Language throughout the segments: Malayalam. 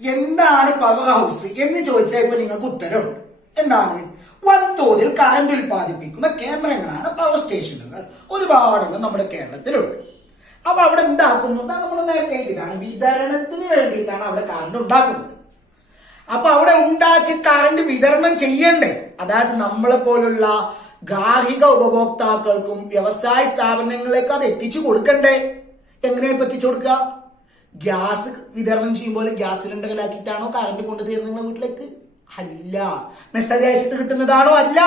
എന്താണ് പവർ ഹൗസ് എന്ന് ചോദിച്ചാൽ ഇപ്പൊ നിങ്ങൾക്ക് ഉത്തരവുണ്ട്. എന്താണ്? വൻതോതിൽ കറന്റ് ഉൽപ്പാദിപ്പിക്കുന്ന കേന്ദ്രങ്ങളാണ് പവർ സ്റ്റേഷനുകൾ. ഒരുപാടുണ്ട് നമ്മുടെ കേരളത്തിലുണ്ട്. അപ്പൊ അവിടെ എന്താക്കുന്നു? നമ്മൾ നേരത്തെ ഇതാണ് വിതരണത്തിന് വേണ്ടിയിട്ടാണ് അവിടെ കറണ്ട് ഉണ്ടാക്കുന്നത്. അപ്പൊ അവിടെ ഉണ്ടാക്കി കറണ്ട് വിതരണം ചെയ്യണ്ടേ? അതായത് നമ്മളെ പോലുള്ള ഗാർഹിക ഉപഭോക്താക്കൾക്കും വ്യവസായ സ്ഥാപനങ്ങളിലേക്കും അത് എത്തിച്ചു കൊടുക്കണ്ടേ? എങ്ങനെയാ എത്തിച്ചു കൊടുക്കുക? ഗ്യാസ് വിതരണം ചെയ്യുമ്പോൾ ഗ്യാസ് സിലിണ്ടറിലാക്കിയിട്ടാണോ കറണ്ട് കൊണ്ടുതരുന്നത് നിങ്ങളുടെ വീട്ടിലേക്ക്? അല്ല. മെസ്സേജ് അയച്ചിട്ട് കിട്ടുന്നതാണോ? അല്ല.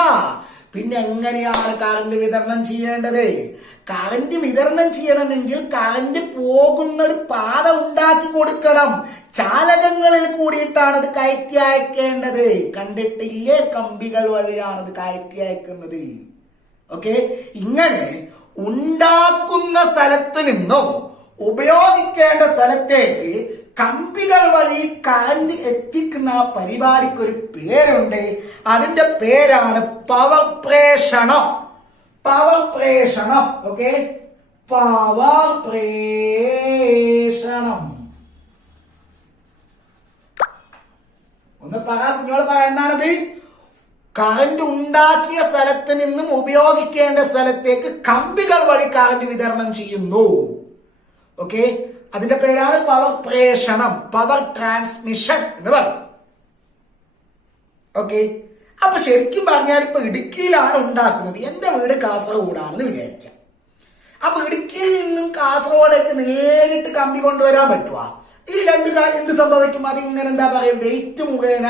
പിന്നെ എങ്ങനെയാണ് കറണ്ട് വിതരണം ചെയ്യേണ്ടത്? കറണ്ട് വിതരണം ചെയ്യണമെങ്കിൽ കറണ്ട് പോകുന്ന ഒരു പാത ഉണ്ടാക്കി കൊടുക്കണം. ചാലകങ്ങളിൽ കൂടിയിട്ടാണ് അത് കയറ്റി അയക്കേണ്ടത്. കണ്ടിട്ടില്ലേ? കമ്പികൾ വഴിയാണ് അത് കയറ്റി അയക്കുന്നത്. ഓക്കെ. ഇങ്ങനെ ഉണ്ടാക്കുന്ന സ്ഥലത്ത് നിന്നും ഉപയോഗിക്കേണ്ട സ്ഥലത്തേക്ക് കമ്പികൾ വഴി കറന്റ് എത്തിക്കുന്ന ആ പരിപാടിക്ക് ഒരു പേരുണ്ട്. അതിന്റെ പേരാണ് പവർ പ്രേഷണം. പവർ പ്രേഷണം. ഓക്കെ. പവർ പ്രേഷണം. ഒന്ന് കുഞ്ഞോള് പറ, എന്താണത്? കറന്റ് ഉണ്ടാക്കിയ സ്ഥലത്ത് നിന്നും ഉപയോഗിക്കേണ്ട സ്ഥലത്തേക്ക് കമ്പികൾ വഴി കറന്റ് വിതരണം ചെയ്യുന്നു. ഓക്കെ. അതിന്റെ പേരാണ് പവർ പ്രേഷണം, പവർ ട്രാൻസ്മിഷൻ എന്ന് പറയും. ഓക്കെ. അപ്പൊ ശരിക്കും പറഞ്ഞാൽ ഇപ്പൊ ഇടുക്കിയിലാണ് ഉണ്ടാക്കുന്നത്. എന്റെ വീട് കാസർഗോഡാണെന്ന് വിചാരിക്കാം. അപ്പൊ ഇടുക്കിയിൽ നിന്നും കാസർഗോഡേക്ക് നേരിട്ട് കമ്പി കൊണ്ടുവരാൻ പറ്റുവാ? ഇല്ല. എന്ത് സംഭവിക്കും? അതിങ്ങനെ എന്താ പറയാ, വെയിറ്റ് മുഖേന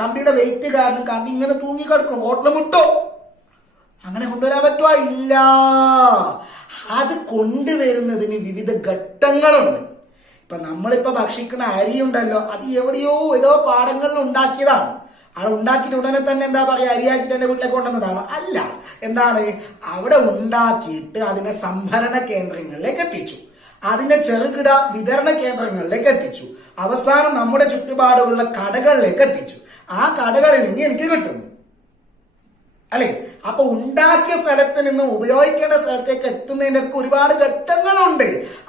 കമ്പിയുടെ വെയിറ്റ് കാരണം കമ്പി ഇങ്ങനെ തൂങ്ങി കിടക്കും. ഹോട്ടൽ മുട്ടോ? അങ്ങനെ കൊണ്ടുവരാൻ പറ്റുവാ? ഇല്ല. അത് കൊണ്ടുവരുന്നതിന് വിവിധ ഘട്ടങ്ങളുണ്ട്. ഇപ്പൊ നമ്മളിപ്പോ ഭക്ഷിക്കുന്ന അരി ഉണ്ടല്ലോ, അത് എവിടെയോ ഏതോ പാടങ്ങളിൽ ഉണ്ടാക്കിയതാണ്. അത് ഉണ്ടാക്കിയിട്ട് ഉടനെ തന്നെ എന്താ പറയാ, അരിയാക്കിയിട്ട് എന്റെ വീട്ടിലേക്ക് കൊണ്ടുവന്നതാണോ? അല്ല. എന്താണ്? അവിടെ ഉണ്ടാക്കിയിട്ട് അതിനെ സംഭരണ കേന്ദ്രങ്ങളിലേക്ക് എത്തിച്ചു, അതിനെ ചെറുകിട വിതരണ കേന്ദ്രങ്ങളിലേക്ക് എത്തിച്ചു, അവസാനം നമ്മുടെ ചുറ്റുപാടുള്ള കടകളിലേക്ക് എത്തിച്ചു. ആ കടകളിൽ നിന്ന് എനിക്ക് കിട്ടുന്നു അല്ലെ? അപ്പൊ ഉണ്ടാക്കിയ സ്ഥലത്ത് നിന്നും ഉപയോഗിക്കേണ്ട സ്ഥലത്തേക്ക് എത്തുന്നതിനൊക്കെ ഒരുപാട് ഘട്ടങ്ങളുണ്ട്.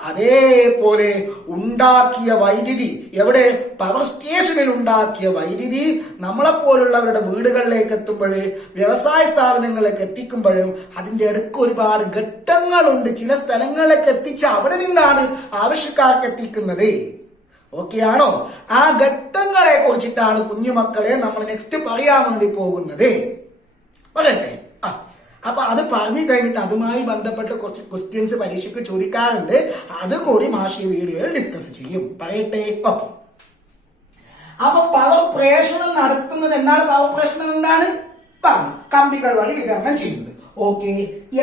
അതേപോലെ ഉണ്ടാക്കിയ വൈദ്യുതി, എവിടെ? പവർ സ്റ്റേഷനിൽ ഉണ്ടാക്കിയ വൈദ്യുതി നമ്മളെപ്പോലുള്ളവരുടെ വീടുകളിലേക്ക് എത്തുമ്പോഴേ, വ്യവസായ സ്ഥാപനങ്ങളിലേക്ക് എത്തിക്കുമ്പോഴും അതിന്റെ ഇടയ്ക്ക് ഒരുപാട് ഘട്ടങ്ങളുണ്ട്. ചില സ്ഥലങ്ങളിലേക്ക് എത്തിച്ച് അവിടെ നിന്നാണ് ആവശ്യക്കാർക്ക് എത്തിക്കുന്നത്. ഓക്കെ ആണോ? ആ ഘട്ടങ്ങളെ കുറിച്ചിട്ടാണ് കുഞ്ഞുമക്കളെ നമ്മൾ നെക്സ്റ്റ് പറയാൻ വേണ്ടി പോകുന്നത്. പറയട്ടെ. അപ്പൊ അത് പറഞ്ഞു കഴിഞ്ഞിട്ട് അതുമായി ബന്ധപ്പെട്ട് കുറച്ച് ക്വസ്റ്റ്യൻസ് പരീക്ഷയ്ക്ക് ചോദിക്കാറുണ്ട്. അതുകൂടി മാഷി വീഡിയോയിൽ ഡിസ്കസ് ചെയ്യും. പറയട്ടെ. ഓക്കെ. അപ്പൊ പവർ പ്രേഷണം നടത്തുന്നത് എന്താണ്? പവർ പ്രേഷണം എന്താണ് പറഞ്ഞു? കമ്പികൾ വഴി വിതരണം ചെയ്യുന്നത്. ഓക്കെ.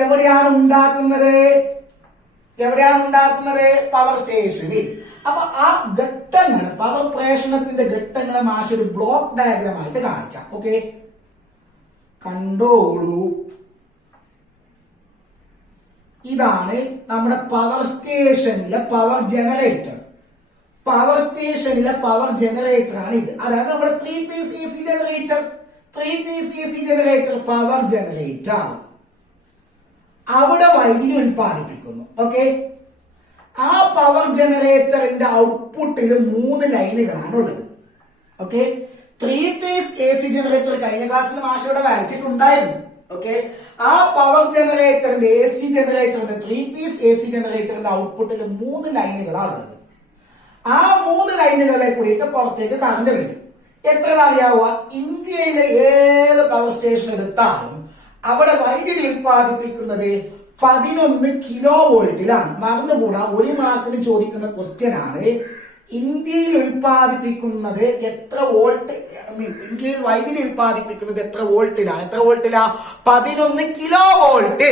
എവിടെയാണ് ഉണ്ടാക്കുന്നത്? എവിടെയാണ് ഉണ്ടാക്കുന്നത്? പവർ സ്റ്റേഷനിൽ. അപ്പൊ ആ ഘട്ടങ്ങൾ, പവർ പ്രേഷണത്തിന്റെ ഘട്ടങ്ങളെ മാഷി ഒരു ബ്ലോക്ക് ഡയഗ്രാം ആയിട്ട് കാണിക്കാം. ഓക്കെ. കണ്ടോളൂ. ഇതാണ് നമ്മുടെ പവർ സ്റ്റേഷനിലെ പവർ ജനറേറ്റർ. പവർ സ്റ്റേഷനിലെ പവർ ജനറേറ്റർ ആണ് ഇത്. അതായത് നമ്മുടെ 3 phase AC generator. 3 phase AC generator, power generator. അവിടെ വൈദ്യുതി ഉൽപ്പാദിപ്പിക്കുന്നു. ഓക്കെ. ആ പവർ ജനറേറ്ററിന്റെ ഔട്ട്പുട്ടിൽ 3 ലൈനുകളാണ് ഉള്ളത്. ഓക്കെ. 3 ഫേസ് AC ജനറേറ്റർ കഴിഞ്ഞ ക്ലാസ്സിൽ മാഷയുടെ വരച്ചിട്ടുണ്ടായിരുന്നു. ഓക്കെ. ആ പവർ ജനറേറ്ററിന്റെ AC ജനറേറ്ററിന്റെ 3 ഫേസ് AC ജനറേറ്ററിന്റെ ഔട്ട്പുട്ടിൽ 3 ലൈനുകളാണ് ഉള്ളത്. ആ 3 ലൈനുകളെ കൂടിയിട്ട് പുറത്തേക്ക് കറണ്ട് വരും. എത്ര അറിയാവുക? ഇന്ത്യയിലെ ഏത് പവർ സ്റ്റേഷൻ എടുത്താലും അവിടെ വൈദ്യുതി ഉൽപ്പാദിപ്പിക്കുന്നത് 11 കിലോ വോൾട്ടിലാണ്. മറന്നുകൂടാ, 1 മാർക്കിന് ചോദിക്കുന്ന ക്വസ്റ്റ്യൻ ആണ്. ഇന്ത്യയിൽ ഉൽപ്പാദിപ്പിക്കുന്നത് എത്ര വോൾട്ട്? ഇന്ത്യയിൽ വൈദ്യുതി ഉൽപ്പാദിപ്പിക്കുന്നത് എത്ര വോൾട്ടിലാണ്? എത്ര വോൾട്ടിലാ? 11 കിലോ വോൾട്ട്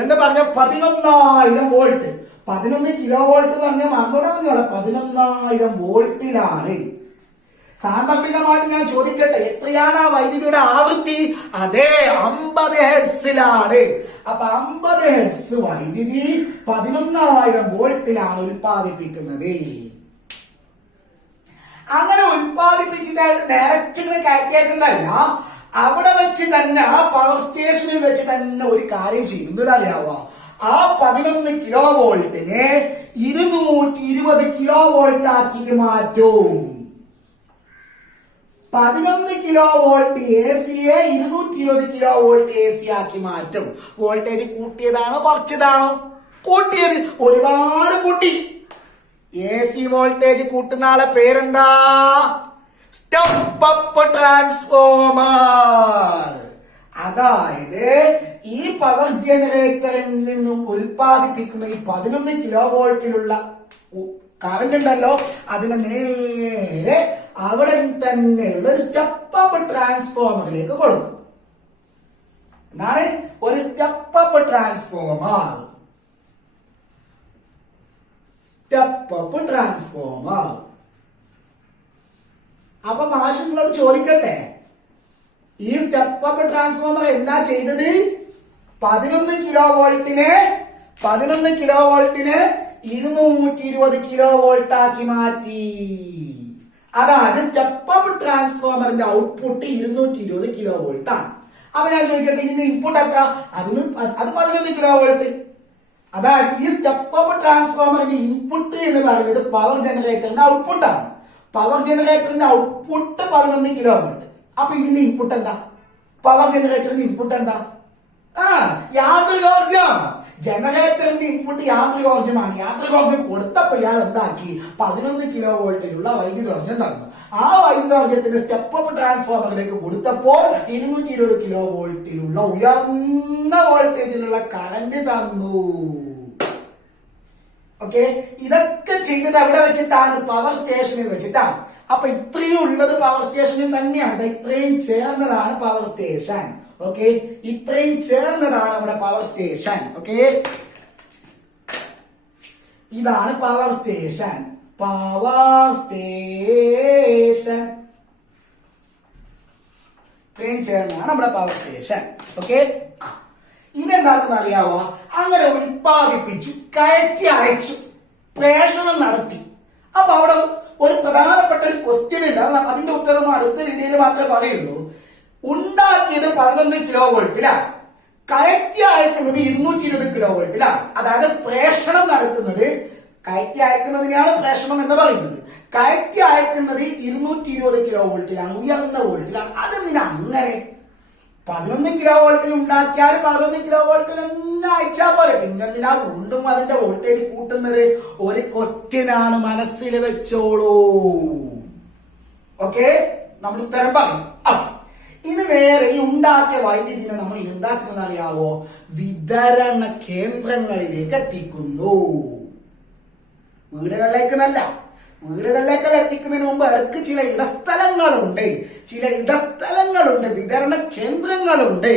എന്ന് പറഞ്ഞ 11,000 വോൾട്ട്. 11 കിലോ വോൾട്ട് എന്ന് പറഞ്ഞാൽ മറന്നുകൂടാ, 11,000 വോൾട്ടിലാണ്. സാന്ദർഭികമായിട്ട് ഞാൻ ചോദിക്കട്ടെ, എത്രയാണ് ആ വൈദ്യുതിയുടെ ആവൃത്തി? അതേ 50 ഹെർട്സിലാണ്. അപ്പൊ 50 ഹെർട്സ് വൈദ്യുതി 11,000 വോൾട്ടിലാണ് ഉൽപ്പാദിപ്പിക്കുന്നത്. അങ്ങനെ ഉൽപ്പാദിപ്പിച്ചിട്ടായിട്ട് ഡയറക്റ്റ് കയറ്റിയേക്കുന്നതല്ല, അവിടെ വെച്ച് തന്നെ ആ പവർ സ്റ്റേഷനിൽ വെച്ച് തന്നെ ഒരു കാര്യം ചെയ്യുന്നത് അറിയാവുക? ആ 11 കിലോ വോൾട്ടിനെ 220 കിലോ വോൾട്ട് ആക്കി മാറ്റും. 11 കിലോ വോൾട്ട് എ സിയെ 220 കിലോ വോൾട്ട് എ സി ആക്കി മാറ്റും. വോൾട്ടേജ് കൂട്ടിയതാണോ കുറച്ചതാണോ? കൂട്ടിയത്. ഒരുപാട് കൂട്ടി. എ സി വോൾട്ടേജ് കൂട്ടുന്ന ആളെ പേരെന്താ? Step up transformer. അതായത് ഈ പവർ ജനറേറ്ററിൽ നിന്നും ഉൽപ്പാദിപ്പിക്കുന്ന ഈ 11 കിലോ വോൾട്ടിലുള്ള കറന്റ് ഉണ്ടല്ലോ, അതിനെ നേരെ അവിടെ തന്നെയുള്ള ഒരു സ്റ്റെപ്പ് അപ്പ് ട്രാൻസ്ഫോമറിലേക്ക് കൊടുക്കും. എന്താണ് ഒരു step up transformer? Step up transformer. അപ്പൊ മാഷിനോട് ചോദിക്കട്ടെ, ഈ സ്റ്റെപ്പ് അപ്പ് ട്രാൻസ്ഫോമർ എന്താ ചെയ്തത്? 11 കിലോ വോൾട്ടിനെ 220 കിലോ വോൾട്ട് ആക്കി മാറ്റി. അതായത് സ്റ്റെപ്പ് അപ്പ് ട്രാൻസ്ഫോമറിന്റെ ഔട്ട്പുട്ട് 220 കിലോ വോൾട്ട് ആണ്. അപ്പൊ ഞാൻ ചോദിക്കട്ടെ, ഇതിന്റെ ഇൻപുട്ട് എത്ര? അത് 11 കിലോ വോൾട്ട്. അതായത് ഈ സ്റ്റെപ്പ് അപ്പ് ട്രാൻസ്ഫോമറിന്റെ ഇൻപുട്ട് എന്ന് പറയുന്നത് പവർ ജനറേറ്ററിന്റെ ഔട്ട്പുട്ട് ആണ്. പവർ ജനറേറ്ററിന്റെ ഔട്ട്പുട്ട് 11 കിലോ വോൾട്ട്. അപ്പൊ ഇതിന്റെ ഇൻപുട്ട് എന്താ? പവർ ജനറേറ്ററിന്റെ ഇൻപുട്ട് എന്താ? യാന്ത്രികോർജം. ജനറേറ്ററിന്റെ ഇൻപുട്ട് യാന്ത്രികോർജമാണ്. യാന്ത്രികോർജം കൊടുത്തപ്പോൾ ഇയാൾ എന്താക്കി? 11 കിലോ വോൾട്ടിലുള്ള വൈദ്യുതോർജം തന്നു. ആ വൈദ്യുതോർജത്തിന്റെ സ്റ്റെപ്പ് അപ്പ് ട്രാൻസ്ഫോമറിലേക്ക് കൊടുത്തപ്പോൾ 220 കിലോ വോൾട്ടിലുള്ള ഉയർന്ന വോൾട്ടേജിലുള്ള കറന്റ് തന്നു. ഓക്കെ, ഇതൊക്കെ ചെയ്തത് എവിടെ വെച്ചിട്ടാണ്? പവർ സ്റ്റേഷനിൽ വെച്ചിട്ടാണ്. അപ്പൊ ഇത്രയും ഉള്ളത് പവർ സ്റ്റേഷനിൽ തന്നെയാണ്. ഇത്രയും ചേർന്നതാണ് പവർ സ്റ്റേഷൻ. ഓക്കെ, ഇത്രയും ചേർന്നതാണ് നമ്മുടെ പവർ സ്റ്റേഷൻ. ഓക്കെ, ഇതാണ് പവർ സ്റ്റേഷൻ. പവർ സ്റ്റേഷൻ ഇത്രയും ചേർന്നതാണ് നമ്മുടെ പവർ സ്റ്റേഷൻ. ഓക്കെ, ഇതെന്താണെന്ന് അറിയാവോ? അങ്ങനെ ഉൽപ്പാദിപ്പിച്ചു, കയറ്റി അയച്ചു, പ്രേഷണം നടത്തി. അപ്പൊ അവിടെ ഒരു പ്രധാനപ്പെട്ട ഒരു ക്വസ്റ്റ്യൻ ഉണ്ട്. അതിന്റെ ഉത്തരം അടുത്ത വീഡിയോയിൽ മാത്രമേ പറയുള്ളൂ. ഉണ്ടാക്കിയത് 11 കിലോ വോൾട്ടിലാണ്, കയറ്റി അയക്കുന്നത് 220 കിലോ വോൾട്ടിലാണ്. അതായത് പ്രേഷണം നടത്തുന്നത്, കയറ്റി അയക്കുന്നതിനാണ് പ്രേഷണം എന്ന് പറയുന്നത്. കയറ്റി അയക്കുന്നത് 220 കിലോ വോൾട്ടിലാണ്, ഉയർന്ന വോൾട്ടിലാണ്. അതെന്തിനാ അങ്ങനെ? 11 കിലോ വോൾട്ടിൽ ഉണ്ടാക്കിയാൽ 11 കിലോ വോൾട്ടിൽ തന്നെ അയച്ചാൽ പോലെ. പിന്നെന്തിനാ വീണ്ടും അതിന്റെ വോൾട്ടേജ് കൂട്ടുന്നത്? ഒരു ക്വസ്റ്റ്യൻ ആണ്, മനസ്സിൽ വെച്ചോളൂ. ഓക്കെ, നമ്മൾ ഉത്തരം പറയും. ഇത് നേരെ ഈ ഉണ്ടാക്കിയ വൈദ്യുതിനെ നമ്മൾ എന്താക്കുന്നത് അറിയാവോ? വിതരണ കേന്ദ്രങ്ങളിലേക്ക് എത്തിക്കുന്നു. വീടുകളിലേക്കെന്നല്ല, വീടുകളിലേക്ക് എത്തിക്കുന്നതിന് മുമ്പ് ഇടയ്ക്ക് ചില ഇടസ്ഥലങ്ങളുണ്ട്, വിതരണ കേന്ദ്രങ്ങളുണ്ട്.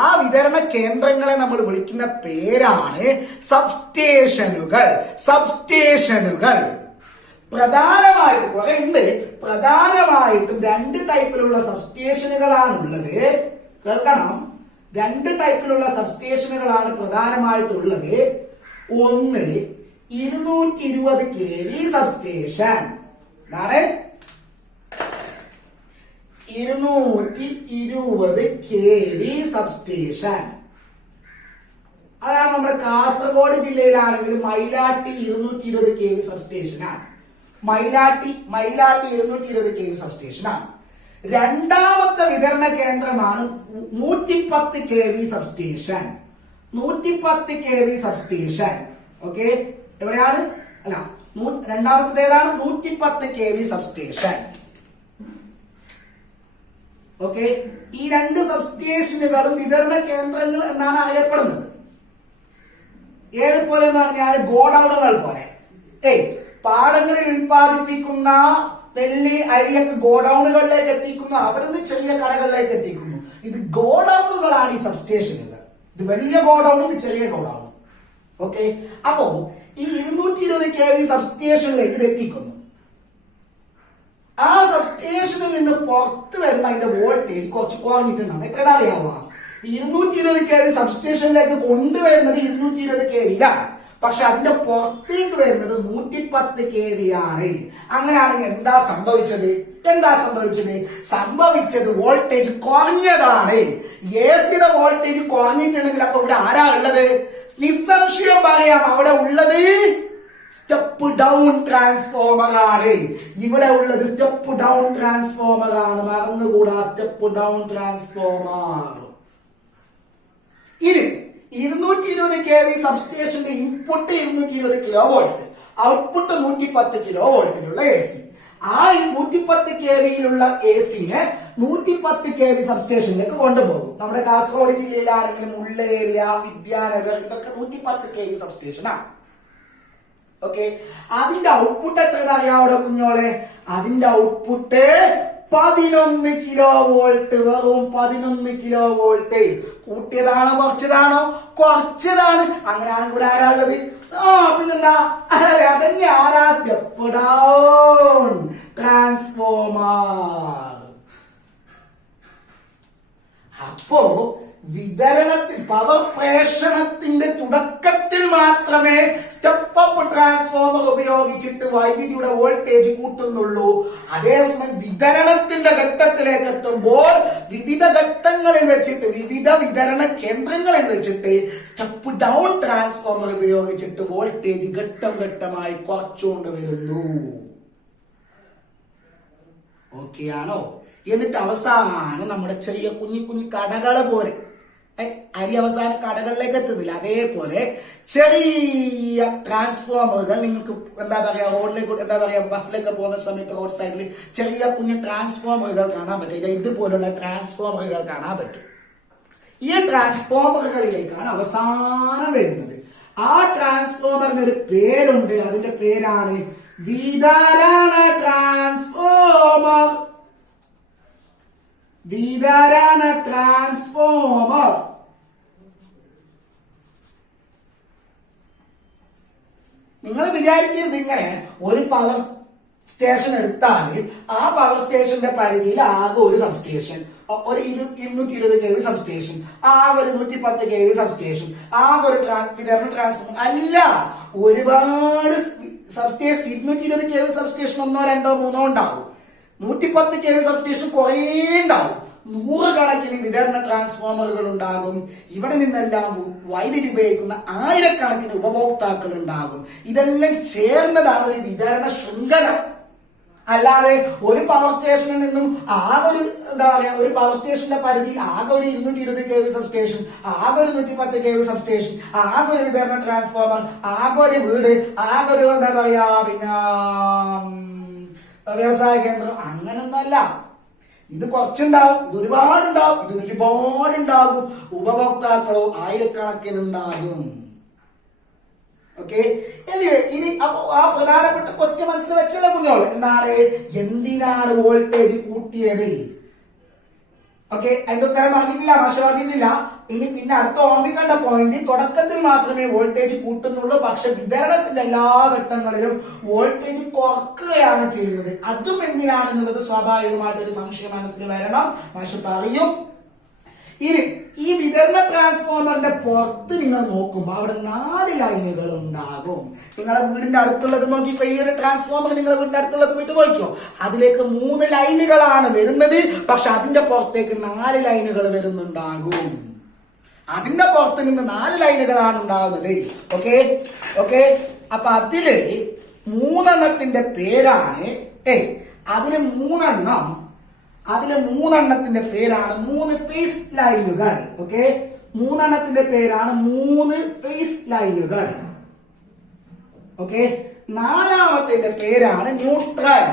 ആ വിതരണ കേന്ദ്രങ്ങളെ നമ്മൾ വിളിക്കുന്ന പേരാണ് സബ്സ്റ്റേഷനുകൾ. പ്രധാനമായിട്ടും കുറെ ഉണ്ട്. പ്രധാനമായിട്ടും 2 ടൈപ്പിലുള്ള സബ്സ്റ്റേഷനുകളാണ് ഉള്ളത്. കേൾക്കണം, 2 ടൈപ്പിലുള്ള സബ്സ്റ്റേഷനുകളാണ് പ്രധാനമായിട്ടുള്ളത്. ഒന്ന് 220 kV സബ്സ്റ്റേഷൻ. എന്താണ്? 220 kV സബ്സ്റ്റേഷൻ. അതാണ് നമ്മുടെ കാസർഗോഡ് ജില്ലയിലാണെങ്കിൽ മൈലാട്ടി 220 kV സബ്സ്റ്റേഷനാണ്. മൈലാട്ടി 220 kV സബ്സ്റ്റേഷനാണ്. രണ്ടാമത്തെ വിതരണ കേന്ദ്രമാണ് 110 kV substation. 110 kV substation. Okay, എവിടെയാണ്? അല്ല, രണ്ടാമത്തേതാണ് 110 kV സബ്സ്റ്റേഷൻ. ഓക്കെ, ഈ 2 സബ്സ്റ്റേഷനുകളും വിതരണ കേന്ദ്രങ്ങൾ എന്നാണ് അറിയപ്പെടുന്നത്. ഏതുപോലെ എന്ന് പറഞ്ഞാൽ ഗോഡൌണുകൾ പോലെ. പാടങ്ങളിൽ ഉൽപ്പാദിപ്പിക്കുന്ന നെല്ല്, അരിയൊക്കെ ഗോഡൌണുകളിലേക്ക് എത്തിക്കുന്നു. അവിടെ നിന്ന് ചെറിയ കടകളിലേക്ക് എത്തിക്കുന്നു. ഇത് ഗോഡൌണുകളാണ് ഈ സബ്സ്റ്റേഷനുകൾ. ഇത് വലിയ ഗോഡൌൺ, ഇത് ചെറിയ ഗോഡൌൺ. ഓക്കെ, അപ്പോ ഈ 220 kV സബ്സ്റ്റേഷനിലേക്ക് ഇത് എത്തിക്കുന്നു. ആ സബ്സ്റ്റേഷനിൽ നിന്ന് പുറത്ത് വരുന്ന അതിന്റെ വോൾട്ടേജ് കുറച്ച് കുറഞ്ഞിട്ടുണ്ടാവും. എത്ര അറിയാവുക? 220 kV സബ്സ്റ്റേഷനിലേക്ക് കൊണ്ടുവരുന്നത് 220 kV ആണ്. പക്ഷെ അതിന്റെ പുറത്തേക്ക് വരുന്നത് 110 kV ആണ്. അങ്ങനെയാണെങ്കിൽ എന്താ സംഭവിച്ചത്? സംഭവിച്ചത് വോൾട്ടേജ് കുറഞ്ഞതാണ്. എ സിയുടെ വോൾട്ടേജ് കുറഞ്ഞിട്ടുണ്ടെങ്കിൽ അപ്പൊ ഇവിടെ ആരാ ഉള്ളത്? നിസ്സംശയം പറയാം അവിടെ ഉള്ളത് സ്റ്റെപ്പ് ഡൗൺ ട്രാൻസ്ഫോമർ ആണ്. ഇവിടെ ഉള്ളത് സ്റ്റെപ്പ് ഡൗൺ ട്രാൻസ്ഫോമർ ആണ്, മറന്നുകൂടാ. Step down transformer. ഇനി 220 kV സബ്സ്റ്റേഷന്റെ input 220 kV, output 110 kV A C. ആ 110 kVയിലുള്ള എ സിനെ 110 kV സബ്സ്റ്റേഷനിലേക്ക് കൊണ്ടുപോകും. നമ്മുടെ കാസർഗോഡ് ജില്ലയിലാണെങ്കിലും മുള്ളേരിയ, വിദ്യാനഗർ, ഇതൊക്കെ 110 kV സബ്സ്റ്റേഷനാണ്. ഓക്കെ, അതിന്റെ ഔട്ട്പുട്ട് എത്ര അറിയാവോ കുഞ്ഞോളെ? അതിന്റെ ഔട്ട്പുട്ട് 11 kV, വെറും 11 kV. കൂട്ടിയതാണോ കുറച്ചതാണോ? കുറച്ചതാണ്. അങ്ങനെയാണ് ഇവിടെ ആരാ ഉള്ളത്? പിന്നെന്താ? അതന്നെ ആരാ? Step down transformer. അപ്പോ വിതരണത്തിൽ, പവർ പ്രേഷണത്തിന്റെ തുടക്കത്തിൽ മാത്രമേ സ്റ്റെപ്പ് അപ്പ് ട്രാൻസ്ഫോമർ ഉപയോഗിച്ചിട്ട് വൈദ്യുതിയുടെ വോൾട്ടേജ് കൂട്ടുന്നുള്ളൂ. അതേസമയം വിതരണത്തിന്റെ ഘട്ടത്തിലേക്ക് എത്തുമ്പോൾ വിവിധ ഘട്ടങ്ങളിൽ വെച്ചിട്ട്, വിവിധ വിതരണ കേന്ദ്രങ്ങളിൽ വെച്ചിട്ട് സ്റ്റെപ്പ് ഡൗൺ ട്രാൻസ്ഫോമർ ഉപയോഗിച്ചിട്ട് വോൾട്ടേജ് ഘട്ടം ഘട്ടമായി കുറച്ചുകൊണ്ട് വരുന്നു. ഓക്കെ ആണോ? എന്നിട്ട് അവസാനം നമ്മുടെ ചെറിയ കുഞ്ഞു കുഞ്ഞു കടകളെ പോലെ, അരി അവസാനം കടകളിലേക്ക് എത്തുന്നില്ല, അതേപോലെ ചെറിയ ട്രാൻസ്ഫോമറുകൾ നിങ്ങൾക്ക് എന്താ പറയാ, റോഡിലേക്ക് എന്താ പറയാ, ബസ്സിലേക്ക് പോകുന്ന സമയത്ത് റോഡ് സൈഡിൽ ചെറിയ കുഞ്ഞു ട്രാൻസ്ഫോമറുകൾ കാണാൻ പറ്റും. ഇതുപോലുള്ള ട്രാൻസ്ഫോമറുകൾ കാണാൻ പറ്റും. ഈ ട്രാൻസ്ഫോമറുകളിലേക്കാണ് അവസാനം വരുന്നത്. ആ ട്രാൻസ്ഫോമറിന് ഒരു പേരുണ്ട്. അതിന്റെ പേരാണ് വിതരണ ട്രാൻസ്ഫോമർ. വിതരണ ട്രാൻസ്ഫോമർ. നിങ്ങൾ വിചാരിക്കരുത് ഇങ്ങനെ ഒരു പവർ സ്റ്റേഷൻ എടുത്താൽ ആ പവർ സ്റ്റേഷന്റെ പരിധിയിൽ ആകെ ഒരു സബ്സ്റ്റേഷൻ, ഒരു 220 kV സബ്സ്റ്റേഷൻ, ആകെ ഒരു 110 kV സബ്സ്റ്റേഷൻ, ആകെ ഒരു വിതരണ ട്രാൻസ്ഫോമർ അല്ല. ഒരുപാട് സബ്സ്റ്റേഷൻ, 220 kV സബ്സ്റ്റേഷൻ 1, 2, 3 ഉണ്ടാവും. 110 kV സബ്സ്റ്റേഷൻ കുറേ ഉണ്ടാവും. 100 കണക്കിന് വിതരണ ട്രാൻസ്ഫോമറുകൾ ഉണ്ടാകും. ഇവിടെ നിന്നെല്ലാം വൈദ്യുതി ഉപയോഗിക്കുന്ന ആയിരക്കണക്കിന് ഉപഭോക്താക്കൾ ഉണ്ടാകും. ഇതെല്ലാം ചേർന്നതാണ് ഒരു വിതരണ ശൃംഖല. അല്ലാതെ ഒരു പവർ സ്റ്റേഷനിൽ നിന്നും ആകെ ഒരു എന്താ പറയാ, ഒരു പവർ സ്റ്റേഷന്റെ പരിധിയിൽ ആകെ ഒരു 220 kV സബ്സ്റ്റേഷൻ, ആകെ ഒരു 110 kV സബ്സ്റ്റേഷൻ, ആകെ ഒരു വിതരണ ട്രാൻസ്ഫോമർ, ആകെ ഒരു വീട്, ആകെ ഒരു എന്താ പറയാ, പിന്നെ വ്യവസായ കേന്ദ്രം, അങ്ങനൊന്നല്ല. ഇത് കുറച്ചുണ്ടാവും, ഇത് ഒരുപാടുണ്ടാവും, ഇത് ഒരുപാടുണ്ടാകും. ഉപഭോക്താക്കളോ ആയിരക്കണക്കിന് ഉണ്ടാകും. ഓക്കെ, ഇനി അപ്പൊ ആ പ്രധാനപ്പെട്ട ക്വസ്റ്റ്യൻ മനസ്സിൽ വെച്ചല്ലോ കുഞ്ഞോള്. എന്താണ്? എന്തിനാണ് വോൾട്ടേജ് കൂട്ടിയത്? ഓക്കെ, അതിന്റെ ഉത്തരം പറഞ്ഞിട്ടില്ല, മാഷ പറഞ്ഞിട്ടില്ല. ഇനി പിന്നെ അടുത്ത ഓർമ്മിക്കേണ്ട പോയിന്റ്, തുടക്കത്തിൽ മാത്രമേ വോൾട്ടേജ് കൂട്ടുന്നുള്ളൂ, പക്ഷെ വിതരണത്തിന്റെ എല്ലാ ഘട്ടങ്ങളിലും വോൾട്ടേജ് കുറക്കുകയാണ് ചെയ്യുന്നത്. അതും എന്തിനാണെന്നുള്ളത് സ്വാഭാവികമായിട്ട് ഒരു സംശയം മനസ്സിൽ വരണം. മാഷ പറയും. ഇനി ഈ വിതരണ ട്രാൻസ്ഫോമറിന്റെ പുറത്ത് നിങ്ങൾ നോക്കുമ്പോൾ അവിടെ 4 ലൈനുകൾ ഉണ്ടാകും. നിങ്ങളുടെ വീടിന്റെ അടുത്തുള്ളത് നോക്കിക്കോ. ഈ ഒരു ട്രാൻസ്ഫോമർ നിങ്ങളുടെ വീടിന്റെ അടുത്തുള്ളത് പോയിട്ട് നോക്കിക്കോ. അതിലേക്ക് 3 ലൈനുകളാണ് വരുന്നത്, പക്ഷെ അതിന്റെ പുറത്തേക്ക് 4 ലൈനുകൾ വരുന്നുണ്ടാകും. അതിന്റെ പുറത്ത് നിന്ന് 4 ലൈനുകളാണ് ഉണ്ടാകുന്നത്. ഓക്കെ ഓക്കെ, അപ്പൊ അതില് 3 പേരാണ് അതില് 3 പേരാണ് 3 ഫേസ് ലൈനുകൾ. ഓക്കെ, 3 പേരാണ് 3 ഫേസ് ലൈനുകൾ. ഓക്കെ, 4 പേരാണ് ന്യൂട്രൽ.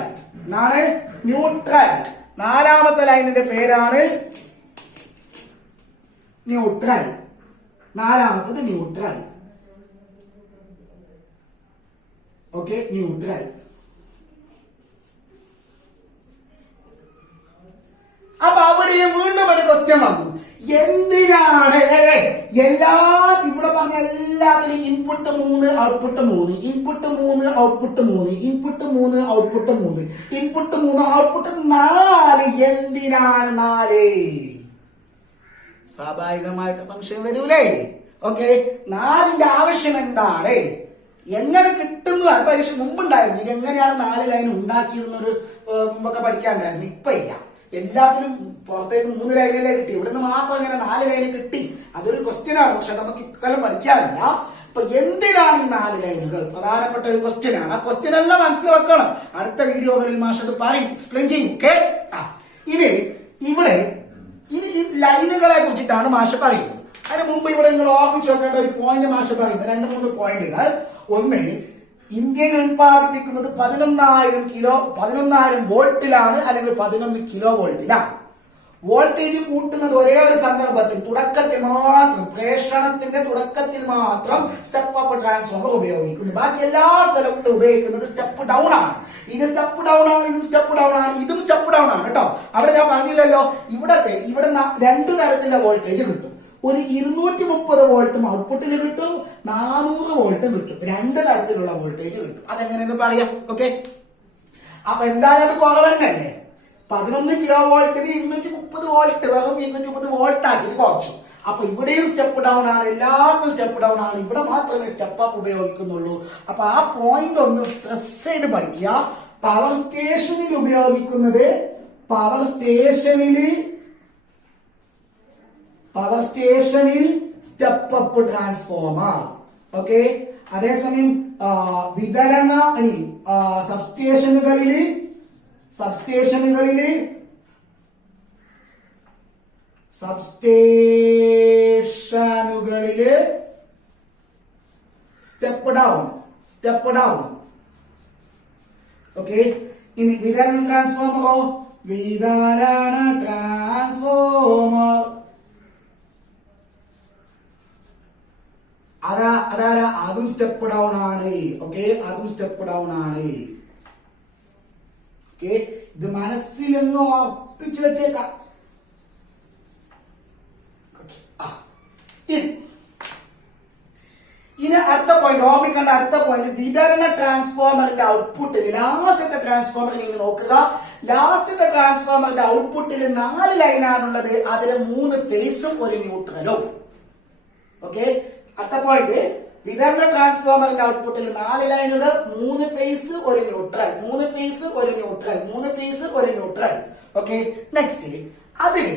ന്യൂട്രൽ. 4 ലൈനിന്റെ പേരാണ് ന്യൂട്രൽ. 4 ന്യൂട്രൽ. Okay, neutral. അപ്പൊ അവിടെയും വീണ്ടും ഒരു ക്വസ്റ്റ്യൻ വന്നു. എന്തിനാണ് ഇവിടെ പറഞ്ഞ എല്ലാത്തിനും input 3 output 3, input 3 output 3, input 3 output 3, input 3 output 4? എന്തിനാണ് 4? സ്വാഭാവികമായിട്ട് സംശയം വരൂലേ? ഓക്കെ, 4ന്റെ ആവശ്യം എന്താണ്? എങ്ങനെ കിട്ടുന്നു? പരീക്ഷ മുമ്പുണ്ടായിരുന്നു. ഇത് എങ്ങനെയാണ് 4 ലൈൻ ഉണ്ടാക്കിയതെന്നൊരു മുമ്പൊക്കെ പഠിക്കാണ്ടായിരുന്നു. ഇപ്പൊ ഇല്ല. എല്ലാത്തിനും പുറത്തേക്ക് 3 ലൈനിലേ കിട്ടി, ഇവിടുന്ന് മാത്രം ഇങ്ങനെ 4 ലൈന് കിട്ടി. അതൊരു ക്വസ്റ്റ്യൻ ആണ്, പക്ഷെ നമുക്ക് ഇക്കാലം പഠിക്കാറില്ല. അപ്പൊ എന്തിനാണ് ഈ 4 ലൈനുകൾ? പ്രധാനപ്പെട്ട ഒരു ക്വസ്റ്റ്യൻ ആണ്. ആ ക്വസ്റ്റ്യൻ എല്ലാം മനസ്സിലാക്കണം. അടുത്ത വീഡിയോകളിൽ മാഷ് അത് പറയും, എക്സ്പ്ലെയിൻ ചെയ്യും. ഓക്കെ. ഇനി ഇവിടെ ഇനി ഈ ലൈനുകളെ കുറിച്ചിട്ടാണ് മാഷ് പറയുന്നത്. അതിന് മുമ്പ് ഇവിടെ നിങ്ങൾ ഓർമ്മിച്ച് വെക്കേണ്ട ഒരു പോയിന്റ് മാഷ് പറയുന്നത് 2-3 പോയിന്റുകൾ. ഒന്ന്, ഇന്ത്യയിൽ ഉത്പാദിപ്പിക്കുന്നത് 11,000 വോൾട്ടിലാണ്, അല്ലെങ്കിൽ 11 കിലോ വോൾട്ടിലാണ്. വോൾട്ടേജ് കൂട്ടുന്നത് ഒരേ ഒരു സന്ദർഭത്തിൽ, തുടക്കത്തിൽ മാത്രം, പ്രേഷണത്തിന്റെ തുടക്കത്തിൽ മാത്രം സ്റ്റെപ്പ് അപ്പ് ട്രാൻസ്ഫോമർ ഉപയോഗിക്കുന്നു. ബാക്കി എല്ലാ സ്ഥലത്തും ഉപയോഗിക്കുന്നത് സ്റ്റെപ്പ് ഡൗൺ ആണ്. ഇത് സ്റ്റെപ്പ് ഡൗൺ ആണ്, ഇതും സ്റ്റെപ്പ് ഡൗൺ ആണ്, ഇതും സ്റ്റെപ്പ് ഡൗൺ ആണ് കേട്ടോ. അവിടെ ഞാൻ പറഞ്ഞില്ലല്ലോ, ഇവിടെ 2 തരത്തിലുള്ള വോൾട്ടേജ് കിട്ടും. ഒരു 230 വോൾട്ടും ഔട്ട്പുട്ടിൽ കിട്ടും, 400 വോൾട്ടും കിട്ടും. 2 തരത്തിലുള്ള വോൾട്ടേജ് കിട്ടും. അതെങ്ങനെയെന്ന് പറയാം. ഓക്കെ. അപ്പൊ എന്തായാലും അത് കുറവെന്നല്ലേ. 11 കിലോ വോൾട്ടിന് 230 വോൾട്ട്, വെറും 230 വോൾട്ട് ആക്കി കുറച്ചു. അപ്പൊ ഇവിടെയും സ്റ്റെപ്പ് ഡൗൺ ആണ്, എല്ലാവർക്കും സ്റ്റെപ്പ് ഡൗൺ ആണ്. ഇവിടെ മാത്രമേ സ്റ്റെപ്പ് അപ്പ് ഉപയോഗിക്കുന്നുള്ളൂ. അപ്പൊ ആ പോയിന്റ് ഒന്ന് സ്ട്രെസ് ചെയ്ത് പഠിക്കുക. പവർ സ്റ്റേഷനിൽ ഉപയോഗിക്കുന്നത് പവർ സ്റ്റേഷനിൽ സ്റ്റെപ്പ് അപ്പ് ട്രാൻസ്ഫോമർ. ഓക്കെ. അതേസമയം വിതരണ സബ്സ്റ്റേഷനുകളില് സ്റ്റെപ്പ് ഡൗൺ. ഓക്കെ. ഇനി വിതരണ ട്രാൻസ്ഫോമറോ? വിതരണ ട്രാൻസ്ഫോമർ അതും സ്റ്റെപ്പ് ഡൗൺ ആണ്. ഓക്കെ. അതും സ്റ്റെപ്പ് ഡൗൺ ആണ്. ഓക്കെ. ഇത് മനസ്സിലൊന്ന് ഉറപ്പിച്ചു വെച്ചേക്കാം. ഇനി അടുത്ത പോയിന്റ്, ഓർമ്മിക്കേണ്ട അടുത്ത പോയിന്റ്, വിതരണ ട്രാൻസ്ഫോമറിന്റെ ഔട്ട്പുട്ടിൽ, ലാസ്റ്റത്തെ ട്രാൻസ്ഫോമറിൽ നിങ്ങൾ നോക്കുക. ലാസ്റ്റത്തെ ട്രാൻസ്ഫോമറിന്റെ ഔട്ട്പുട്ടിൽ 4 ലൈനാണുള്ളത്. അതിൽ 3 ഫേസും ഒരു ന്യൂട്രലും. ഓക്കെ. അടുത്ത പോയിന്റ്, വിതരണ ട്രാൻസ്ഫോമറിന്റെ ഔട്ട്പുട്ടിൽ 4 ലൈനുകൾ, 3 ഫേസ് ഒരു ന്യൂട്രൽ, 3 ഫേസ് ഒരു ന്യൂട്രൽ, 3 ഫേസ് ഒരു ന്യൂട്രൽ. ഓക്കെ. നെക്സ്റ്റ്, അതിൽ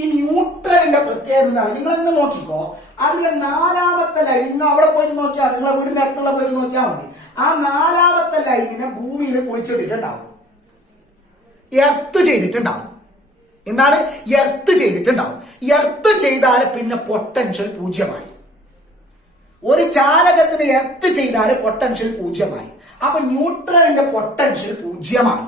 ഈ ന്യൂട്രലിന്റെ പ്രത്യേകത എന്താണ്? നിങ്ങൾ ഇന്ന് നോക്കിക്കോ. അതിലെ 4ാമത്തെ ലൈൻ, നിങ്ങൾ അവിടെ പോയിട്ട് നോക്കിയാൽ, നിങ്ങളെ വീടിന്റെ അടുത്തുള്ള പോയി നോക്കിയാൽ മതി. ആ 4ാമത്തെ ലൈനിനെ ഭൂമിയിൽ കുഴിച്ചിട്ടിട്ടുണ്ടാവും, എർത്ത് ചെയ്തിട്ടുണ്ടാവും. എന്താണ്? എർത്ത് ചെയ്തിട്ടുണ്ടാവും. എർത്ത് ചെയ്താൽ പിന്നെ പൊട്ടൻഷ്യൽ 0മായി. ഒരു ചാലകത്തിന് എർത്ത് ചെയ്താൽ പൊട്ടൻഷ്യൽ 0മായി. അപ്പൊ ന്യൂട്രലിന്റെ പൊട്ടൻഷ്യൽ 0മാണ്.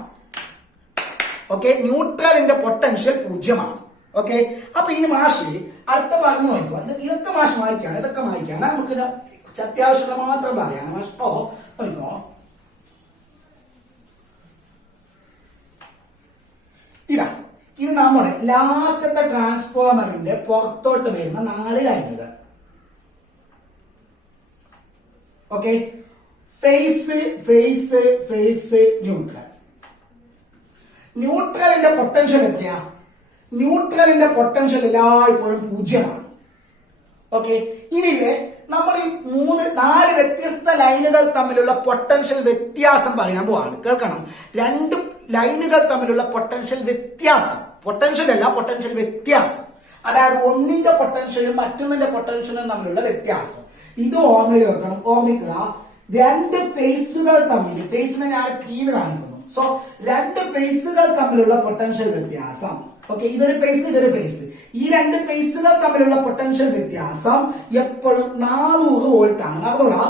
ഓക്കെ. ന്യൂട്രലിന്റെ പൊട്ടൻഷ്യൽ 0മാണ്. ഓക്കെ. അപ്പൊ ഇനി മാഷ് അടുത്ത പറഞ്ഞു നോക്കുക. ഇതൊക്കെ മാഷ് വായിക്കാണ്, ഇതൊക്കെ വായിക്കാണ്. നമുക്ക് അത്യാവശ്യമുള്ള മാത്രം പറയാണ് മാഷ്. നോക്കോ, ഇത് നമ്മുടെ ലാസ്റ്റത്തെ ട്രാൻസ്ഫോമറിന്റെ പുറത്തോട്ട് വരുന്ന 4 ലൈനുകൾ. ഓക്കെ. Phase neutral. ന്യൂട്രലിന്റെ പൊട്ടൻഷ്യൽ എത്രയാ? ന്യൂട്രലിന്റെ പൊട്ടൻഷ്യൽ എല്ലായ്പ്പോഴും 0മാണ്. ഓക്കെ. ഇനിയില്ലേ, നമ്മൾ ഈ 4 വ്യത്യസ്ത ലൈനുകൾ തമ്മിലുള്ള പൊട്ടൻഷ്യൽ വ്യത്യാസം പറയാൻ പോവാണ്. കേൾക്കണം. 2 ലൈനുകൾ തമ്മിലുള്ള പൊട്ടൻഷ്യൽ വ്യത്യാസം, പൊട്ടൻഷ്യൽ അല്ല, പൊട്ടൻഷ്യൽ വ്യത്യാസം. അതായത് ഒന്നിന്റെ പൊട്ടൻഷ്യലും മറ്റൊന്നിന്റെ പൊട്ടൻഷ്യലും തമ്മിലുള്ള വ്യത്യാസം. ഇത് ഓർമ്മയിൽ വെക്കണം. ഓർമ്മിക്കുക, 2 ഫേസുകൾ തമ്മിൽ, ഫേസിനെ ഞാൻ കീന്ന് കാണിക്കുന്നു. സോ 2 ഫേസുകൾ തമ്മിലുള്ള പൊട്ടൻഷ്യൽ വ്യത്യാസം. ഓക്കെ. ഇതൊരു ഫേസ്, ഇതൊരു ഫേസ്. ഈ 2 ഫേസുകൾ തമ്മിലുള്ള പൊട്ടൻഷ്യൽ വ്യത്യാസം എപ്പോഴും 400 വോൾട്ട് ആണ്. അതുകൊണ്ട്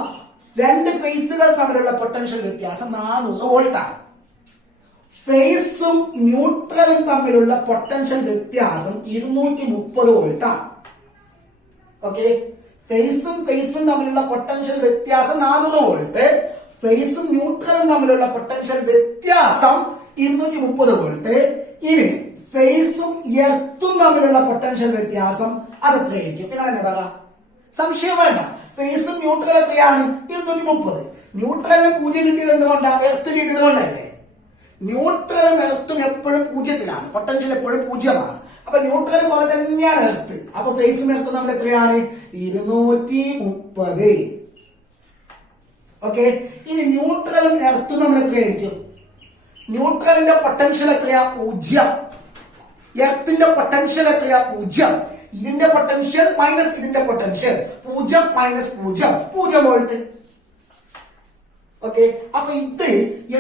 2 ഫേസുകൾ തമ്മിലുള്ള പൊട്ടൻഷ്യൽ വ്യത്യാസം 400 വോൾട്ട് ആണ്. ഫേസും ന്യൂട്രലും തമ്മിലുള്ള പൊട്ടൻഷ്യൽ വ്യത്യാസം 230 വോൾട്ട് ആണ്. ഓക്കെ. ഫേസും തമ്മിലുള്ള പൊട്ടൻഷ്യൽ വ്യത്യാസം 400 വോൾട്ട്. ഫേസും ന്യൂട്രലും തമ്മിലുള്ള പൊട്ടൻഷ്യൽ വ്യത്യാസം 230 വോൾട്ട്. ഇനി ഫേസും എർത്തും തമ്മിലുള്ള പൊട്ടൻഷ്യൽ വ്യത്യാസം അത് എത്രയായിരിക്കും? നിങ്ങൾ തന്നെ പറ, സംശയം വേണ്ട. ഫേസും ന്യൂട്രൽ എത്രയാണ്? 230. ന്യൂട്രലിന് 0 കിട്ടിയത് എന്തുകൊണ്ടാ? എർത്ത് ചെയ്തത് കൊണ്ടല്ലേ. ന്യൂട്രലും എർത്തും എപ്പോഴും 0ത്തിലാണ്, പൊട്ടൻഷ്യൽ എപ്പോഴും 0മാണ്. അപ്പൊ ന്യൂട്രൽ പോലെ തന്നെയാണ് എർത്ത്. അപ്പൊ ഫേസും എർത്തും തമ്മിൽ എത്രയാണ്? 230. ഓക്കെ. ഇനി ന്യൂട്രലും എർത്തും നമ്മൾ എത്രയായിരിക്കും? ന്യൂട്രലിന്റെ പൊട്ടൻഷ്യൽ എത്രയാ? 0. എർത്തിന്റെ പൊട്ടൻഷ്യൽ എത്രയാ? 0. ഇതിന്റെ പൊട്ടൻഷ്യൽ മൈനസ് ഇതിന്റെ പൊട്ടൻഷ്യൽ 0 മൈനസ് 0 0 വോൾട്ട്. ഓക്കെ, അപ്പൊ ഇത്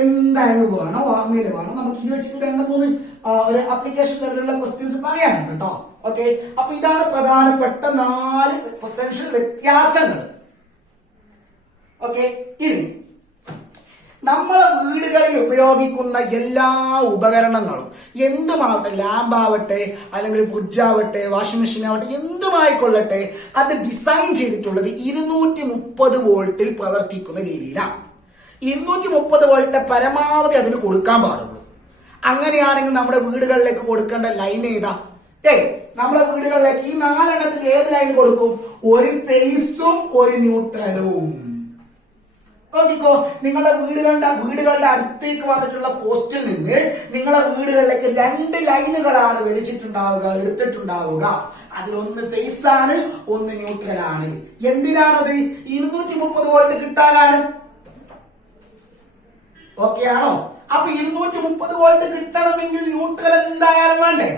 എന്തായാലും വേണം, ഓർമ്മയിൽ വേണം. നമുക്ക് ഇത് വെച്ചിട്ട് 2-3 ഒരു ആപ്ലിക്കേഷൻ ലെവലുള്ള ക്വസ്റ്റ്യൻസ് പറയാനുണ്ട് കേട്ടോ. ഓക്കെ, അപ്പൊ ഇതാണ് പ്രധാനപ്പെട്ട 4 പൊട്ടൻഷ്യൽ വ്യത്യാസങ്ങൾ. ഓക്കെ, ഇനി നമ്മളെ വീടുകളിൽ ഉപയോഗിക്കുന്ന എല്ലാ ഉപകരണങ്ങളും എന്തുമാവട്ടെ, ലാമ്പാവട്ടെ അല്ലെങ്കിൽ ഫ്രിഡ്ജാവട്ടെ വാഷിംഗ് മെഷീൻ ആവട്ടെ, എന്തുമായിക്കൊള്ളട്ടെ, അത് ഡിസൈൻ ചെയ്തിട്ടുള്ളത് 230 വോൾട്ടിൽ പ്രവർത്തിക്കുന്ന രീതിയിലാണ്. 230 വോൾട്ട് പരമാവധി അതിന് കൊടുക്കാൻ പാടുള്ളൂ. അങ്ങനെയാണെങ്കിൽ നമ്മുടെ വീടുകളിലേക്ക് കൊടുക്കേണ്ട ലൈൻ ഏതാ? നമ്മുടെ വീടുകളിലേക്ക് ഈ 4 എണ്ണത്തിൽ ഏത് ലൈൻ കൊടുക്കും? ഒരു ഫേസും ഒരു ന്യൂട്രലും. നോക്കിക്കോ, നിങ്ങളുടെ വീടുകളുടെ അടുത്തേക്ക് വന്നിട്ടുള്ള പോസ്റ്റിൽ നിന്ന് നിങ്ങളുടെ വീടുകളിലേക്ക് 2 ലൈനുകളാണ് വലിച്ചിട്ടുണ്ടാവുക, എടുത്തിട്ടുണ്ടാവുക. അതിലൊന്ന് ഫേസ് ആണ്, ഒന്ന് ന്യൂട്രൽ ആണ്. എന്തിനാണത്? 230 വോൾട്ട് കിട്ടാനാണ്. ഓക്കെ ആണോ? അപ്പൊ 230 വോൾട്ട് കിട്ടണമെങ്കിൽ ന്യൂട്രൽ എന്തായാലും വേണ്ടേ?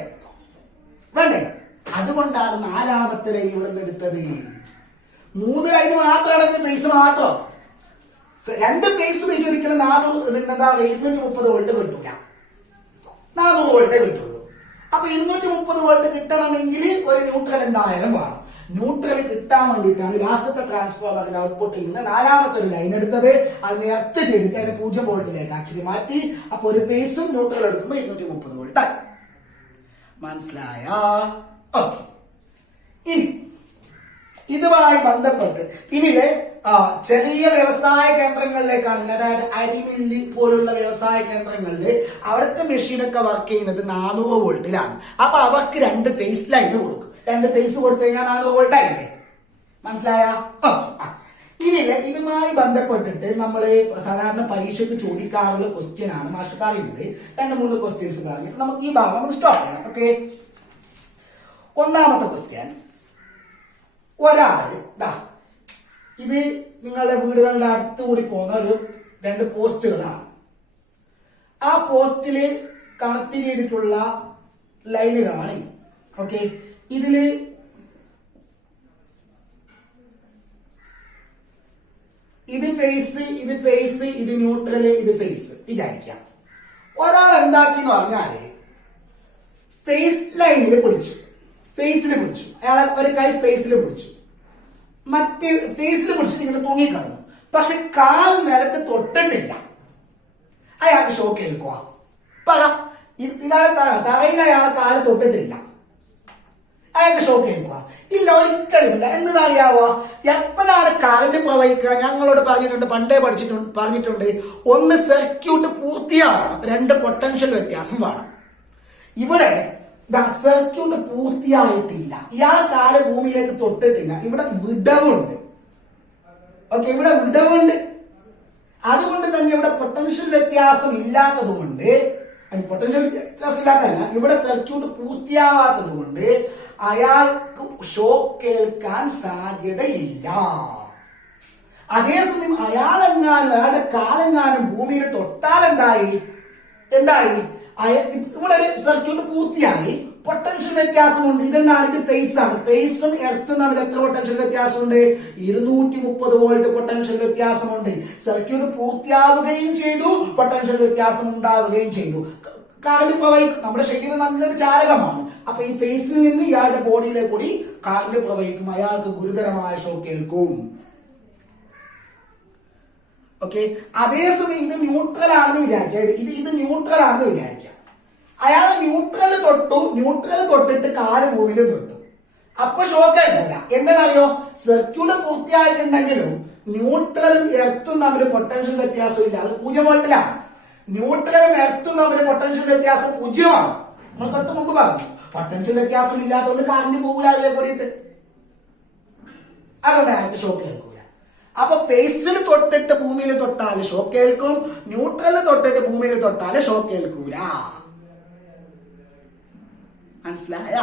അതുകൊണ്ടാണ് 4ാമത്തെ ലൈൻ ഇവിടെ നിന്ന് എടുത്തത്. 3 ലൈന് മാത്രമാണ് ഫേസ് മാത്രം. 2 ഫേസ് വെച്ച് ഒരിക്കലും 230 വോൾട്ട് കിട്ടൂല, 400 വോൾട്ടേ കിട്ടുള്ളൂ. അപ്പൊ 230 വോൾട്ട് കിട്ടണമെങ്കിൽ ഒരു ന്യൂട്രൽ എന്തായാലും വേണം. ന്യൂട്രൽ കിട്ടാൻ വേണ്ടിയിട്ടാണ് ലാസ്റ്റത്തെ ട്രാൻസ്ഫോമറിന്റെ ഔട്ട്പുട്ടിൽ നിന്ന് 4ാമത്തെ ഒരു ലൈൻ എടുത്തത്. അതിനെ എർത്ത് ചെയ്തിട്ട് അതിനെ 0 വോൾട്ടിലേക്ക് ആക്കി മാറ്റി. അപ്പൊ ഒരു ഫേസും ന്യൂട്രൽ എടുക്കുമ്പോൾ 230 വോൾട്ട്. മനസ്സിലായ? ഓക്കെ, ഇനി ഇതുമായി ബന്ധപ്പെട്ട് പിന്നിലെ ചെറിയ വ്യവസായ കേന്ദ്രങ്ങളിലേക്കാണ്, അതായത് അരിമില്ലി പോലുള്ള വ്യവസായ കേന്ദ്രങ്ങളിൽ അവിടുത്തെ മെഷീനൊക്കെ വർക്ക് ചെയ്യുന്നത് 400 വോൾട്ടിലാണ്. അപ്പൊ അവർക്ക് 2 ഫേസ് ലൈൻ കൊടുക്കും. 2 ഫേസ് കൊടുത്തു കഴിഞ്ഞാൽ 400 വോൾട്ട് ആയില്ലേ? മനസ്സിലായ? ഇനിയില്ല, ഇതുമായി ബന്ധപ്പെട്ടിട്ട് നമ്മൾ സാധാരണ പരീക്ഷയ്ക്ക് ചോദിക്കാറുള്ള ക്വസ്റ്റ്യൻ ആണ് മാസ്റ്റർ പറയുന്നത്. 2-3 ക്വസ്റ്റ്യൻസ് പറഞ്ഞിട്ട് നമുക്ക് ഈ ഭാഗം ഒന്ന് സ്റ്റോപ്പ് ചെയ്യാം. ഓക്കെ, 1ാമത്തെ ക്വസ്റ്റ്യൻ. ഒരാള് ഇത് നിങ്ങളുടെ വീടുകളുടെ അടുത്ത് കൂടി പോകുന്ന ഒരു 2 പോസ്റ്റുകളാണ്. ആ പോസ്റ്റില് കണക്ട് ചെയ്തിട്ടുള്ള ലൈനുകളാണ്. ഓക്കെ, ഇതില് ഇത് ഫേസ്, ഇത് ഫേസ്, ഇത് ന്യൂട്രല്, ഇത് ഫേസ് വിചാരിക്കാം. ഒരാൾ എന്താക്കി എന്ന് പറഞ്ഞാല് ഫേസ് ലൈനിൽ പിടിച്ചു, ഫേസിൽ പിടിച്ചു. അയാളെ ഒരു കൈ ഫേസിൽ പിടിച്ചു, മറ്റേ ഫേസിൽ പിടിച്ചിട്ട് ഇങ്ങനെ തൂങ്ങിക്കിടന്നു. പക്ഷെ കാൽ നിലത്ത് തൊട്ടിട്ടില്ല. അയാൾക്ക് ഷോക്ക് ഏൽക്കുക. പറ, ഇതാണ് തറയിൽ അയാളെ കാല് തൊട്ടിട്ടില്ല, അയാൾക്ക് ഷോക്ക് ഏൽക്കുക? ഇല്ല, ഒരിക്കലുമില്ല. എന്നതറിയാവോ? എപ്പോഴാണ് കറണ്ട് പ്രവഹിക്കുക? ഞങ്ങളോട് പണ്ടേ പറഞ്ഞിട്ടുണ്ട്, ഒന്ന് സർക്യൂട്ട് പൂർത്തിയാവണം, 2 പൊട്ടൻഷ്യൽ വ്യത്യാസം വേണം. ഇവിടെ സർക്യൂട്ട് പൂർത്തിയായിട്ടില്ല, ഇയാളെ കാല് ഭൂമിയിലേക്ക് തൊട്ടിട്ടില്ല, ഇവിടെ വിടവുണ്ട്. ഓക്കെ, ഇവിടെ വിടവുണ്ട്. അതുകൊണ്ട് തന്നെ ഇവിടെ പൊട്ടൻഷ്യൽ വ്യത്യാസം ഇല്ലാത്തത് കൊണ്ട്, പൊട്ടൻഷ്യൽ വ്യത്യാസം ഇല്ലാത്തതല്ല, ഇവിടെ സർക്യൂട്ട് പൂർത്തിയാവാത്തത് കൊണ്ട് അയാൾക്ക് ഷോക്ക് ഏൽക്കാൻ സാധ്യതയില്ല. അതേസമയം അയാളുടെ കാലെങ്ങാനും ഭൂമിയിൽ തൊട്ടാൽ എന്തായി? ഇവിടെ ഒരു സർക്യൂട്ട് പൂർത്തിയായി, പൊട്ടൻഷ്യൽ വ്യത്യാസമുണ്ട്. ഇതെന്നാണ്? ഇത് ഫേസ് ആണ്. ഫേസും എർത്തും തമ്മിൽ എത്ര പൊട്ടൻഷ്യൽ വ്യത്യാസമുണ്ട്? 230 വോൾട്ട് പൊട്ടൻഷ്യൽ വ്യത്യാസമുണ്ട്. സർക്യൂട്ട് പൂർത്തിയാവുകയും ചെയ്തു, പൊട്ടൻഷ്യൽ വ്യത്യാസം ഉണ്ടാവുകയും ചെയ്തു. കറണ്ട് പ്രവഹിക്കും. നമ്മുടെ ശരീരം നല്ലൊരു ചാലകമാണ്. അപ്പൊ ഈ ഫേസിൽ നിന്ന് ഇയാളുടെ ബോഡിയിലേക്ക് കൂടി കറണ്ട് പ്രവഹിക്കും. അയാൾക്ക് ഗുരുതരമായ ഷോക്ക് ഏൽക്കും. ഓക്കെ, അതേസമയം ഇത് ന്യൂട്രൽ ആണെന്ന് വിചാരിക്കുക. ഇത് ന്യൂട്രൽ ആണെന്ന് വിചാരിക്കുക. അയാൾ ന്യൂട്രൽ തൊട്ടിട്ട് കാല് ഭൂമിയിൽ തൊട്ടു. അപ്പൊ ഷോക്ക് ആയിട്ടില്ല. എന്താണെന്നറിയോ? സർക്യൂട്ട് പൂർത്തിയായിട്ടുണ്ടെങ്കിലും ന്യൂട്രലും എർത്തും തമ്മിൽ പൊട്ടൻഷ്യൽ വ്യത്യാസം ഇല്ല, അത് 0 വോൾട്ടിലാണ്. ന്യൂട്രലും എർത്തും തമ്മിൽ പൊട്ടൻഷ്യൽ വ്യത്യാസം 0ആണ്. നമ്മൾ തൊട്ട് മുമ്പ് പറഞ്ഞു, പൊട്ടൻഷ്യൽ വ്യത്യാസം ഇല്ലാത്തതുകൊണ്ട് കറണ്ട് പോകില്ല അതിലെ കൂടിയിട്ട്. അതുകൊണ്ട് അയാൾക്ക് ഷോക്ക് ഏൽക്കൂല. അപ്പൊ ഫേസിൽ തൊട്ടിട്ട് ഭൂമിയിൽ തൊട്ടാല് ഷോക്ക് ഏൽക്കും, ന്യൂട്രലിൽ തൊട്ടിട്ട് ഭൂമിയിൽ തൊട്ടാല് ഷോക്ക് ഏൽക്കൂല. മനസ്സിലായ?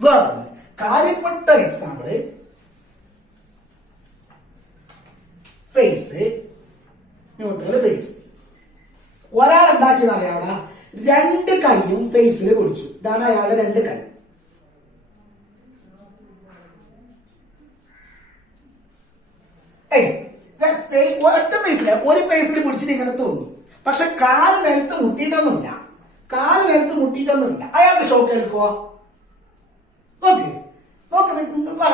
വേറെ കാര്യപ്പെട്ട എക്സാമ്പിള് ഫേസ്, ന്യൂട്രൽ, ഫേസ്. ഒരാൾ എന്താക്കിയെന്ന് അറിയാം, രണ്ട് കൈയും ഫേസിൽ പിടിച്ചു. ഇതാണ് അയാളുടെ രണ്ട് കൈ. ഒറ്റ ഫേസില് ഒരു ഫേസിൽ പിടിച്ചിട്ട് ഇങ്ങനെ തോന്നി. പക്ഷെ കാല് നിലത്ത് മുട്ടിയിട്ടൊന്നുമില്ല. അയാൾക്ക് ഷോക്ക് ഏൽക്കുവോ? നോക്ക്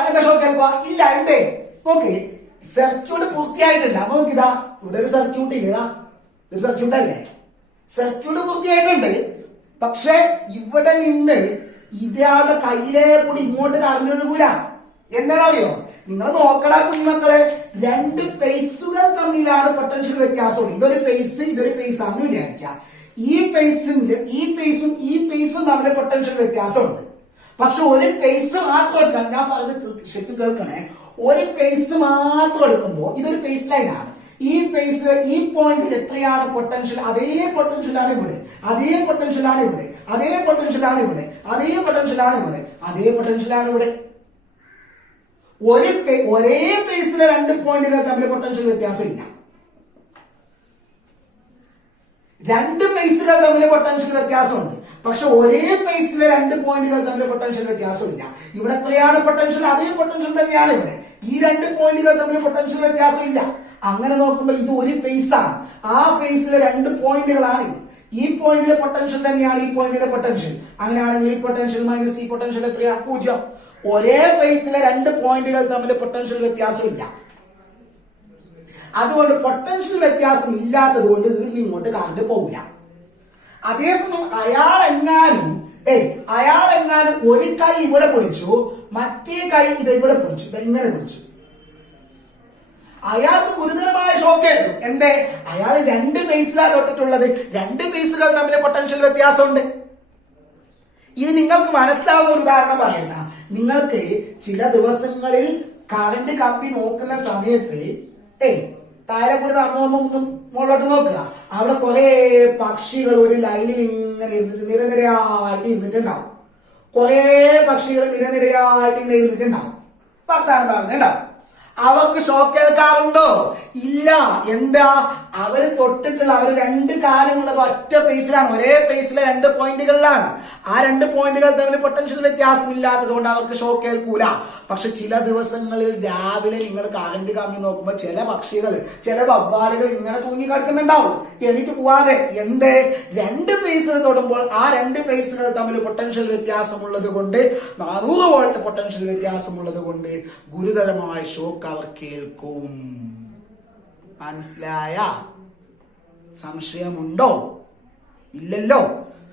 എന്റെ ഷോക്ക് ഏൽക്കുവോ? ഇല്ല. എന്തേ? നോക്ക്, സർക്യൂട്ട് പൂർത്തിയായിട്ടില്ല. നോക്കിതാ, ഇവിടെ ഒരു സർക്യൂട്ട് ഇല്ല. ഒരു സർക്യൂട്ട് അല്ലേ? സർക്യൂട്ട് പൂർത്തിയായിട്ടുണ്ട്. പക്ഷെ ഇവിടെ നിന്ന് ഇയാളുടെ കയ്യിലെ കൂടി ഇങ്ങോട്ട് കറഞ്ഞൊഴുകൂല. എന്താണറിയോ? നിങ്ങൾ നോക്കടാ കുഞ്ഞുമക്കളെ, രണ്ട് ഫേസുകൾ തമ്മിലാണ് പൊട്ടൻഷ്യൽ വ്യത്യാസം. ഇതൊരു ഫേസ് ആണെന്ന് വിചാരിക്കാം. ഈ ഫേസും തമ്മിൽ പൊട്ടൻഷ്യൽ വ്യത്യാസമുണ്ട്. പക്ഷെ ഒരു ഫേസ് മാത്രം എടുക്കാൻ, ഞാൻ പറഞ്ഞത് ശരിക്കും കേൾക്കണേ, ഒരു ഫേസ് മാത്രം എടുക്കുമ്പോൾ ഇതൊരു ഫേസ് ലൈനാണ്. ഈ പോയിന്റിൽ എത്രയാണ് പൊട്ടൻഷ്യൽ, അതേ പൊട്ടൻഷ്യലാണ് ഇവിടെ, അതേ പൊട്ടൻഷ്യലാണ് ഇവിടെ. ഒരേ ഫേസിലെ രണ്ട് പോയിന്റുകൾ തമ്മിൽ പൊട്ടൻഷ്യൽ വ്യത്യാസമില്ല. രണ്ട് ഫേസുകൾ തമ്മിൽ പൊട്ടൻഷ്യൽ വ്യത്യാസമുണ്ട്. പക്ഷെ ഒരേ ഫേസിലെ രണ്ട് പോയിന്റുകൾ തമ്മിൽ പൊട്ടൻഷ്യൽ വ്യത്യാസമില്ല. ഇവിടെ എത്രയാണ് പൊട്ടൻഷ്യൽ, അതേ പൊട്ടൻഷ്യൽ തന്നെയാണ് ഇവിടെ. ഈ രണ്ട് പോയിന്റുകൾ തമ്മിൽ പൊട്ടൻഷ്യൽ വ്യത്യാസമില്ല. അങ്ങനെ നോക്കുമ്പോൾ ഇത് ഒരു ഫേസാണ്. ആ ഫേസിലെ രണ്ട് പോയിന്റുകളാണ് ഇത്. ഈ പോയിന്റിലെ പൊട്ടൻഷ്യൽ തന്നെയാണ് ഈ പോയിന്റിലെ പൊട്ടൻഷ്യൽ. അങ്ങനെയാണെങ്കിൽ ഈ പൊട്ടൻഷ്യൽ മൈനസ് ഈ പൊട്ടൻഷ്യൽ എത്രയാ? 0. ഒരേ ഫേസിലെ രണ്ട് പോയിന്റുകൾ തമ്മിൽ പൊട്ടൻഷ്യൽ വ്യത്യാസമില്ല. അതുകൊണ്ട് പൊട്ടൻഷ്യൽ വ്യത്യാസം ഇല്ലാത്തത് കൊണ്ട് വീണ്ടും ഇങ്ങോട്ട് കറണ്ട് പോകില്ല. അതേസമയം അയാളെങ്ങാനും ഒരു കൈ ഇവിടെ പിടിച്ചു, മറ്റേ കൈ ഇത് ഇവിടെ പിടിച്ചു, ഇങ്ങനെ പിടിച്ചു, അയാൾക്ക് ഗുരുതരമായ ഷോക്കായിരുന്നു. എന്തേ? അയാൾ രണ്ട് ഫേസിലാണ് തൊട്ടിട്ടുള്ളത്. രണ്ട് ഫേസുകൾ തമ്മിൽ പൊട്ടൻഷ്യൽ വ്യത്യാസമുണ്ട്. ഇത് നിങ്ങൾക്ക് മനസ്സിലാവുന്ന ഒരു ഉദാഹരണം പറയുന്ന, നിങ്ങൾക്ക് ചില ദിവസങ്ങളിൽ കറണ്ട് കമ്പി നോക്കുന്ന സമയത്ത് താഴെ കൂടി നടന്നു പോകുമ്പോ മുകളിലോട്ട് നോക്കുക, അവിടെ കുറെ പക്ഷികൾ ഒരു ലൈനിൽ ഇങ്ങനെ ഇരുന്നിട്ട് നിരനിരയായിട്ട് ഇരുന്നിട്ടുണ്ടാവും. കുറെ പക്ഷികൾ നിരനിരയായിട്ട് ഇങ്ങനെ ഇരുന്നിട്ടുണ്ടാവും. വർത്താനം പറഞ്ഞുണ്ടാവും. അവർക്ക് ഷോക്ക് ഏൽക്കാറുണ്ടോ? ഇല്ല. എന്താ? അവര് തൊട്ടിട്ടുള്ള അവർ രണ്ട് കാലമുള്ളത് ഒറ്റ ഫേസിലാണ്, ഒരേ ഫേസിലെ രണ്ട് പോയിന്റുകളിലാണ്. ആ രണ്ട് പോയിന്റുകൾ തമ്മിൽ പൊട്ടൻഷ്യൽ വ്യത്യാസം ഇല്ലാത്തത് കൊണ്ട് അവർക്ക് ഷോക്ക് ഏൽക്കൂല. പക്ഷെ ചില ദിവസങ്ങളിൽ രാവിലെ നിങ്ങൾ കറണ്ട് കമ്പി നോക്കുമ്പോൾ ചില പക്ഷികൾ, ചില വവ്വാലുകൾ ഇങ്ങനെ തൂങ്ങി കിടക്കുന്നുണ്ടാവും, എണീറ്റ് പോവാതെ. എന്തേ? രണ്ട് ഫേസുകൾ തൊടുമ്പോൾ ആ രണ്ട് ഫേസുകൾ തമ്മിൽ പൊട്ടൻഷ്യൽ വ്യത്യാസമുള്ളത് കൊണ്ട്, 400 വോൾട്ട് പൊട്ടൻഷ്യൽ വ്യത്യാസമുള്ളത് കൊണ്ട് ഗുരുതരമായ ഷോക്ക് അവർ കേൾക്കും. മനസ്സിലായ? സംശയമുണ്ടോ? ഇല്ലല്ലോ.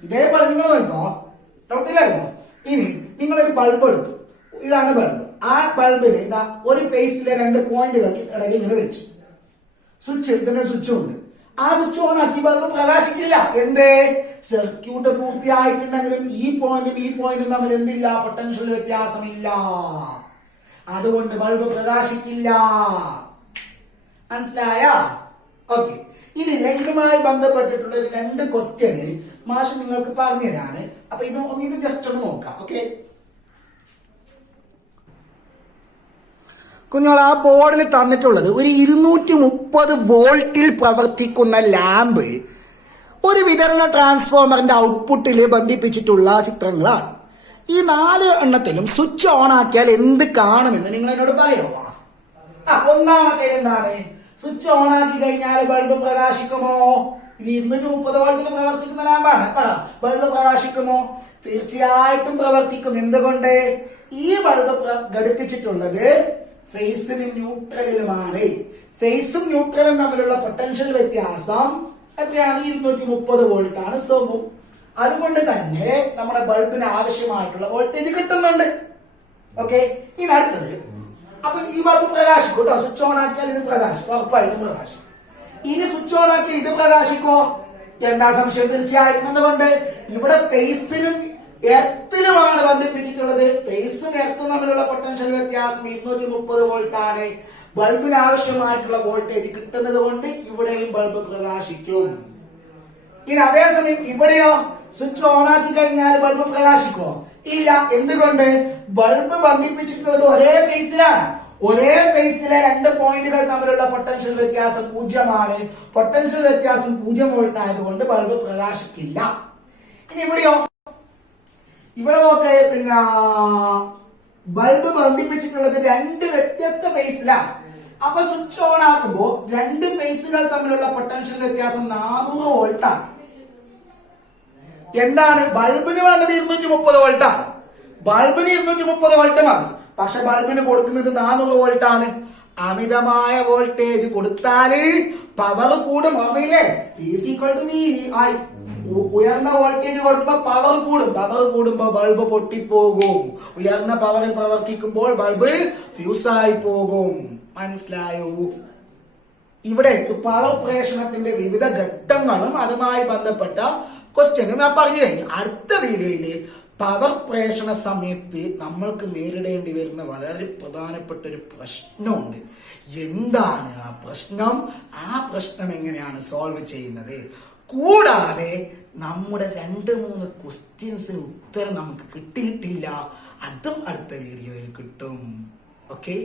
ഇതേപോലെ നിങ്ങൾ നോക്കോ, ഡൗട്ടില്ലല്ലോ. ഇനി നിങ്ങളൊരു ബൾബ് എടുത്തു. ഇതാണ് ബൾബ്. ആ ബൾബിന് ഇതാ ഒരു ഫേസിലെ രണ്ട് പോയിന്റുകൾ ഇടയിൽ ഇങ്ങനെ വെച്ചു. ഇതിന്റെ സ്വിച്ച് ഉണ്ട്. ആ സ്വിച്ച് ഓൺ ആക്കി ബൾബ് പ്രകാശിക്കില്ല. എന്തേ? സർക്യൂട്ട് പൂർത്തിയായിട്ടുണ്ടെങ്കിലും ഈ പോയിന്റും തമ്മിൽ എന്തില്ല? പൊട്ടൻഷ്യൽ വ്യത്യാസമില്ല. അതുകൊണ്ട് ബൾബ് പ്രകാശിക്കില്ല. മനസ്സിലായ? ഓക്കെ. ഇനി ഇതുമായി ബന്ധപ്പെട്ടിട്ടുള്ള ഒരു രണ്ട് ക്വസ്റ്റ്യന് മാഷ് നിങ്ങൾക്ക് പറഞ്ഞു തരാണ്. അപ്പൊ ഇത് ജസ്റ്റ് ഒന്ന് നോക്കാം. ഓക്കെ കുഞ്ഞോൾ, ആ ബോർഡിൽ തന്നിട്ടുള്ളത് ഒരു 230 വോൾട്ടിൽ പ്രവർത്തിക്കുന്ന ലാമ്പ് ഒരു വിതരണ ട്രാൻസ്ഫോമറിന്റെ ഔട്ട്പുട്ടിൽ ബന്ധിപ്പിച്ചിട്ടുള്ള ചിത്രങ്ങളാണ്. ഈ 4 എണ്ണത്തിലും സ്വിച്ച് ഓൺ ആക്കിയാൽ എന്ത് കാണുമെന്ന് നിങ്ങൾ എന്നോട് പറയുമോ? ഒന്നാമത്തെ എന്താണ്? സ്വിച്ച് ഓൺ ആക്കി കഴിഞ്ഞാൽ ബൾബ് പ്രകാശിക്കുമോ? ഇത് 230 വോൾട്ടിൽ പ്രവർത്തിക്കുന്ന ലാമ്പാണ്. ബൾബ് പ്രകാശിക്കുമോ? തീർച്ചയായിട്ടും പ്രവർത്തിക്കും. എന്തുകൊണ്ട്? ഈ ബൾബ് ഘടിപ്പിച്ചിട്ടുള്ളത് ഫേസിലും ന്യൂട്രലിലുമാണ്. ഫേസും ന്യൂട്രലും തമ്മിലുള്ള പൊട്ടൻഷ്യൽ വ്യത്യാസം എത്രയാണ്? 230 വോൾട്ട് ആണ്. സോ അതുകൊണ്ട് തന്നെ നമ്മുടെ ബൾബിന് ആവശ്യമായിട്ടുള്ള വോൾട്ടേജ് കിട്ടുന്നുണ്ട്. ഓക്കെ. ഇനി അടുത്തത്, അപ്പൊ ഈ ബൾബ് പ്രകാശിക്കും കേട്ടോ. സ്വിച്ച് ഓൺ ആക്കിയാൽ ഇത് പ്രകാശിക്കും, ഉറപ്പായിട്ടും പ്രകാശിക്കും. ഇനി സ്വിച്ച് ഓൺ ആക്കിയാൽ ഇത് പ്രകാശിക്കോ? എന്താ സംശയം? തീർച്ചയായിട്ടും. അതുകൊണ്ട് ഇവിടെ ഫേസിലും എർത്തിലുമാണ് ബന്ധിപ്പിച്ചിട്ടുള്ളത്. ഫേസും എർത്തും തമ്മിലുള്ള പൊട്ടൻഷ്യൽ വ്യത്യാസം 230 വോൾട്ട് ആണ്. ബൾബിന് ആവശ്യമായിട്ടുള്ള വോൾട്ടേജ് കിട്ടുന്നത് കൊണ്ട് ഇവിടെയും ബൾബ് പ്രകാശിക്കും. ഇനി അതേസമയം ഇവിടെയോ സ്വിച്ച് ഓൺ ആക്കി കഴിഞ്ഞാൽ ബൾബ് പ്രകാശിക്കോ? ഇല്ല. എന്തുകൊണ്ട്? ബൾബ് ബന്ധിപ്പിച്ചിട്ടുള്ളത് ഒരേ ഫേസിലാണ്. ഒരേ ഫേസിലെ രണ്ട് പോയിന്റുകൾ തമ്മിലുള്ള പൊട്ടൻഷ്യൽ വ്യത്യാസം 0 ആണ്. പൊട്ടൻഷ്യൽ വ്യത്യാസം 0 വോൾട്ട് ആയതുകൊണ്ട് ബൾബ് പ്രകാശിക്കില്ല. ഇനി ഇവിടെയോ, ഇവിടെ നോക്കേ, പിന്നെ ബൾബ് ബന്ധിപ്പിച്ചിട്ടുള്ളത് രണ്ട് വ്യത്യസ്ത ഫേസിലാണ്. അപ്പൊ സ്വിച്ച് ഓൺ ആക്കുമ്പോ രണ്ട് ഫേസുകൾ തമ്മിലുള്ള പൊട്ടൻഷ്യൽ വ്യത്യാസം 400 വോൾട്ടാണ്. എന്താണ് ബൾബിന് വേണ്ടത്? 230 വോൾട്ടാണ്. ബൾബിന് 230 വോൾട്ട് മതി. പക്ഷെ ബൾബിന് കൊടുക്കുന്നത് 400 വോൾട്ടാണ്. അമിതമായ വോൾട്ടേജ് കൊടുത്താല് പവർ കൂടും. ഓർമ്മയില്ലേ? VI. ഉയർന്ന വോൾട്ടേജ് കൊടുക്കുമ്പോ പവർ കൂടും. പവർ കൂടുമ്പോ ബൾബ് പൊട്ടിപ്പോകും. ഉയർന്ന പവറിൽ പ്രവർത്തിക്കുമ്പോൾ ബൾബ് ഫ്യൂസായി പോകും. മനസ്സിലായോ? ഇവിടെ പവർ പ്രേഷണത്തിന്റെ വിവിധ ഘട്ടങ്ങളും അതുമായി ബന്ധപ്പെട്ട ക്വസ്റ്റ്യനും ഞാൻ പറഞ്ഞു കഴിഞ്ഞു. അടുത്ത വീഡിയോയില് പവർ പ്രേഷണ സമയത്ത് നമ്മൾക്ക് നേരിടേണ്ടി വരുന്ന വളരെ പ്രധാനപ്പെട്ട ഒരു പ്രശ്നമുണ്ട്. എന്താണ് ആ പ്രശ്നം? ആ പ്രശ്നം എങ്ങനെയാണ് സോൾവ് ചെയ്യുന്നത്? കൂടാതെ നമ്മുടെ 2-3 ക്വസ്റ്റ്യൻസിന് ഉത്തരം നമുക്ക് കിട്ടിയിട്ടില്ല. അതും അടുത്ത വീഡിയോയിൽ കിട്ടും. ഓക്കെ.